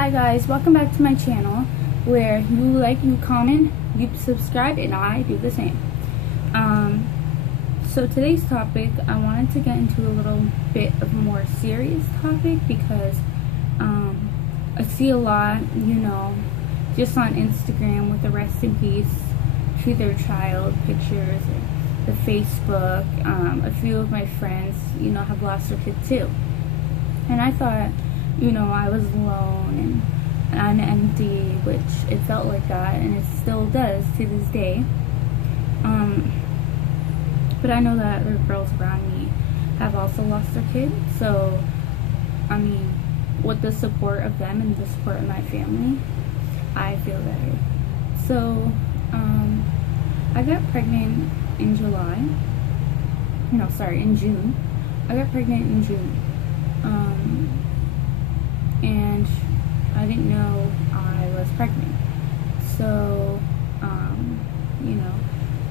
Hi guys, welcome back to my channel where you like, you comment, you subscribe, and I do the same. So today's topic, I wanted to get into a little bit of a more serious topic because I see a lot, just on Instagram with the rest in peace to their child pictures and the Facebook. A few of my friends, have lost their kid too. And I thought, I was alone and empty, which it felt like that, and it still does to this day. But I know that other girls around me have also lost their kids, so, with the support of them and the support of my family, I feel better. So, I got pregnant in June. I got pregnant in June. And I didn't know I was pregnant. So,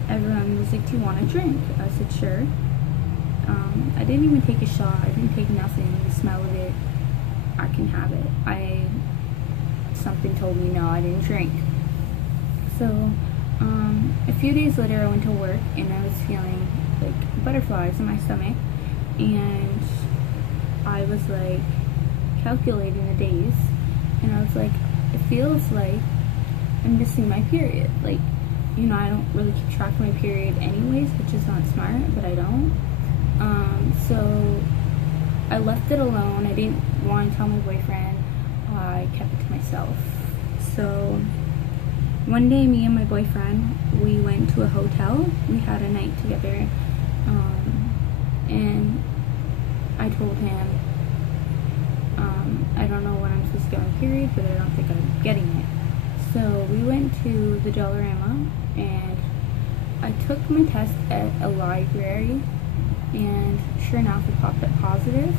everyone was like, do you want a drink? I said, sure. I didn't even take a shot. I didn't take nothing. The smell of it, I can have it. Something told me no, I didn't drink. So, a few days later I went to work and I was feeling like butterflies in my stomach. And I was like calculating the days, and I was like, it feels like I'm missing my period. I don't really keep track of my period anyways, which is not smart, but I don't. So I left it alone. I didn't want to tell my boyfriend. I kept it to myself. So one day, me and my boyfriend, we went to a hotel. We had a night together, and I told him, I don't know when I'm supposed to get my period, but I don't think I'm getting it. So we went to the Dollarama, and I took my test at a library, and sure enough, it popped up positive.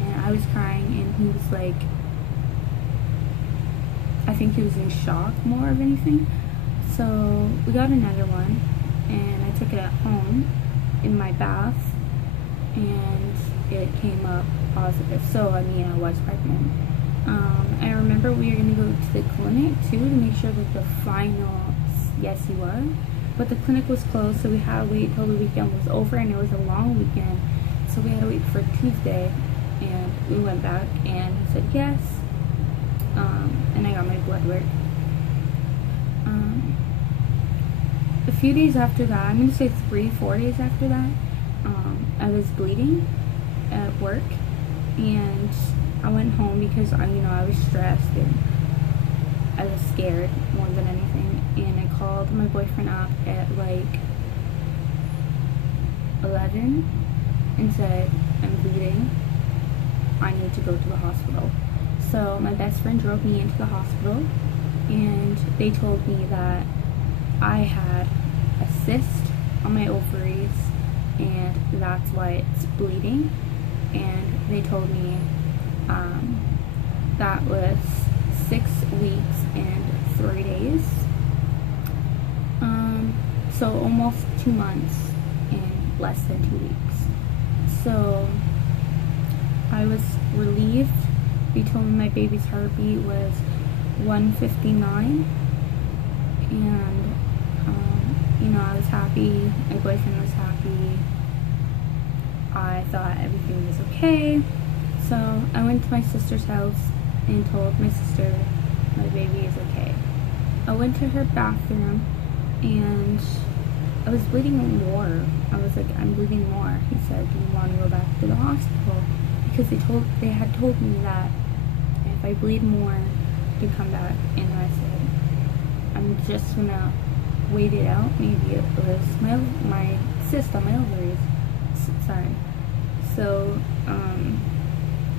And I was crying, and he was like, I think he was in shock more of anything. So we got another one, and I took it at home in my bath, and it came up positive. So I was pregnant. I remember we were going to go to the clinic too to make sure that the final yes he was, but the clinic was closed, so we had to wait till the weekend was over, and it was a long weekend, so we had to wait for Tuesday. And we went back and he said yes, and I got my blood work. A few days after that, I'm going to say 3-4 days after that, I was bleeding at work, and I went home because I was stressed and I was scared more than anything. And I called my boyfriend up at 11 and said, I'm bleeding. I need to go to the hospital. So my best friend drove me into the hospital, and they told me that I had a cyst on my ovaries, and that's why it's bleeding. And they told me that was 6 weeks and 3 days. So almost 2 months in less than 2 weeks. So I was relieved. They told me my baby's heartbeat was 159, and I was happy. My boyfriend was happy. I thought everything was okay. So I went to my sister's house and told my sister my baby is okay. I went to her bathroom, and I was bleeding more. I was like, I'm bleeding more. He said, do you want to go back to the hospital? Because they had told me that if I bleed more to come back. And I said, I'm just gonna wait it out. Maybe it was my cyst on my ovaries. Sorry. So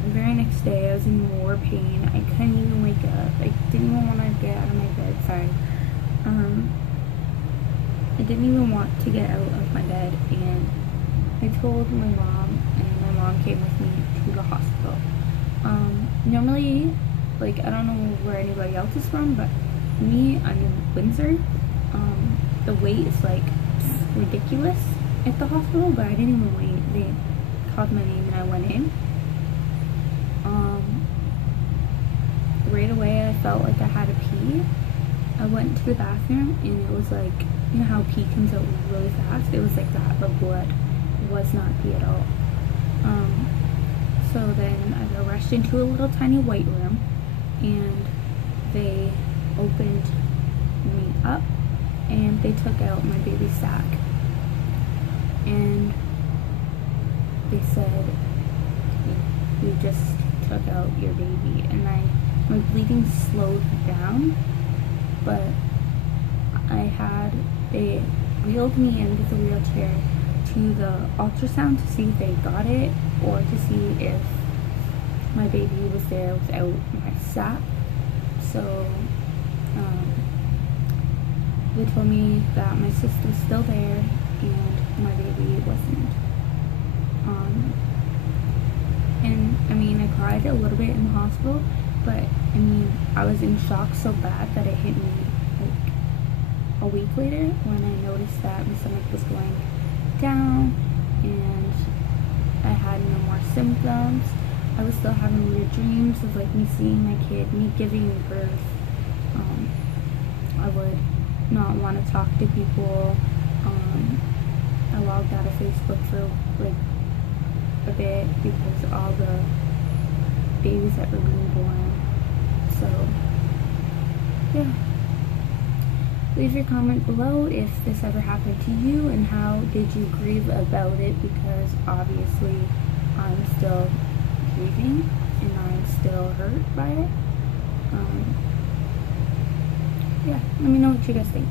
the very next day I was in more pain. I couldn't even wake up. I didn't even want to get out of my bed. Sorry. I didn't even want to get out of my bed, and I told my mom, and my mom came with me to the hospital. Normally, I don't know where anybody else is from, but me, I'm in Windsor. The wait is ridiculous at the hospital, but I didn't even wait. They called my name and I went in. felt like I had to pee. I went to the bathroom and it was like, you know how pee comes out really fast? It was like that, but blood. It was not pee at all. So then I got rushed into a little tiny white room, and they opened me up and they took out my baby sac. And they said, "We just took out your baby." And my bleeding slowed down, but they wheeled me in with a wheelchair to the ultrasound to see if they got it, or to see if my baby was there without my sac. So they told me that my sister was still there and my baby wasn't. And I mean, I cried a little bit in the hospital, but I mean, I was in shock so bad that it hit me like a week later when I noticed that my stomach was going down and I had no more symptoms. I was still having weird dreams of like me seeing my kid, me giving birth. I would not want to talk to people. I logged out of Facebook for like a bit because of all the babies that were being born. So yeah, leave your comment below if this ever happened to you and how did you grieve about it, because obviously I'm still grieving and I'm still hurt by it. Yeah, let me know what you guys think.